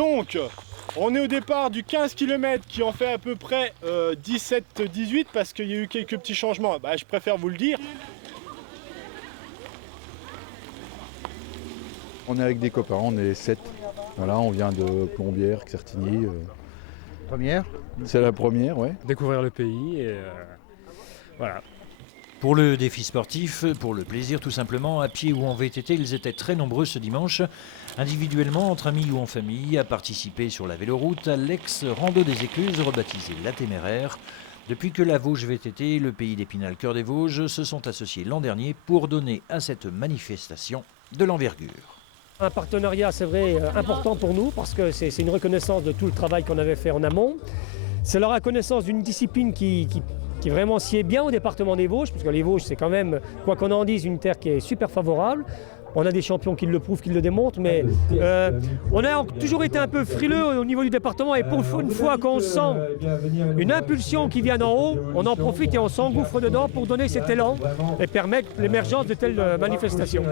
Donc, on est au départ du 15 km qui en fait à peu près 17-18 parce qu'il y a eu quelques petits changements. Bah, je préfère vous le dire. On est avec des copains, on est 7. Voilà, on vient de Plombières, Certigny. Première? C'est la première, ouais. Découvrir le pays et voilà. Pour le défi sportif, pour le plaisir tout simplement, à pied ou en VTT, ils étaient très nombreux ce dimanche, individuellement, entre amis ou en famille, à participer sur la véloroute à l'ex-rando des Écluses, rebaptisée La Téméraire. Depuis que la Vosges VTT et le pays d'Épinal Cœur des Vosges se sont associés l'an dernier pour donner à cette manifestation de l'envergure. Un partenariat, c'est vrai, important pour nous parce que c'est une reconnaissance de tout le travail qu'on avait fait en amont. C'est la reconnaissance d'une discipline qui vraiment sied bien au département des Vosges, parce que les Vosges, c'est quand même, quoi qu'on en dise, une terre qui est super favorable. On a des champions qui le prouvent, qui le démontrent, mais on a toujours été un peu frileux au niveau du département et pour une fois qu'on sent une impulsion qui vient d'en haut, on en profite et on s'engouffre dedans pour donner cet élan et permettre l'émergence de telles manifestations.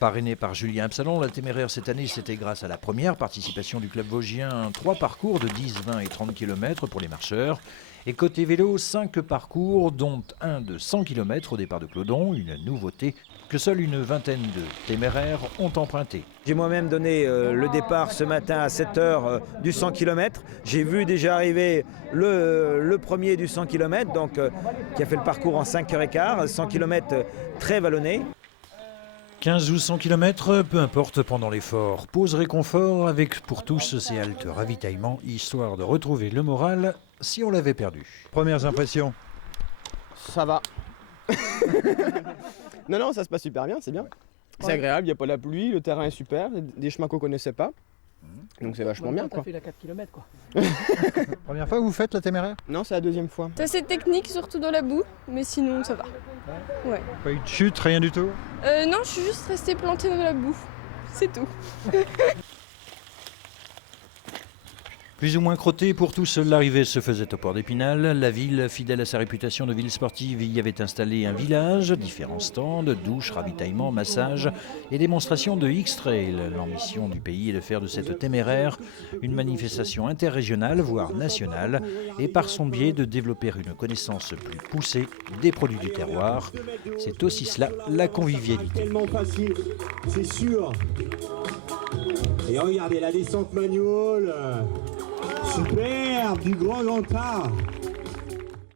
Parrainé par Julien Absalon, la Téméraire cette année, c'était grâce à la première participation du club vosgien, 3 parcours de 10, 20 et 30 km pour les marcheurs. Et côté vélo, 5 parcours, dont un de 100 km au départ de Clodon, une nouveauté que seule une vingtaine de téméraires ont emprunté. J'ai moi-même donné le départ ce matin à 7h du 100 km. J'ai vu déjà arriver le premier du 100 km, donc, qui a fait le parcours en 5h15, 100 km très vallonné. 15 ou 100 km, peu importe pendant l'effort. Pause réconfort avec pour tous ces haltes ravitaillement, histoire de retrouver le moral si on l'avait perdu. Premières impressions? Ça va. Non, ça se passe super bien, c'est bien. C'est agréable, il n'y a pas la pluie, le terrain est super, des chemins qu'on ne connaissait pas. Donc c'est vachement bien, quoi. T'as fait la 4 km, quoi. Première fois que vous faites la téméraire? Non, c'est la deuxième fois. C'est assez technique, surtout dans la boue, mais sinon ça va. Ouais. Pas eu de chute, rien du tout? Non, je suis juste restée plantée dans la boue. C'est tout. Plus ou moins crotté, pour tous, l'arrivée se faisait au port d'Épinal. La ville, fidèle à sa réputation de ville sportive, y avait installé un village, différents stands, douches, ravitaillements, massages et démonstrations de X-Trail. L'ambition du pays est de faire de cette téméraire une manifestation interrégionale, voire nationale, et par son biais de développer une connaissance plus poussée des produits du terroir. C'est aussi cela, la convivialité. Tellement facile, c'est sûr. Et regardez la descente manuelle. Super, du grand art.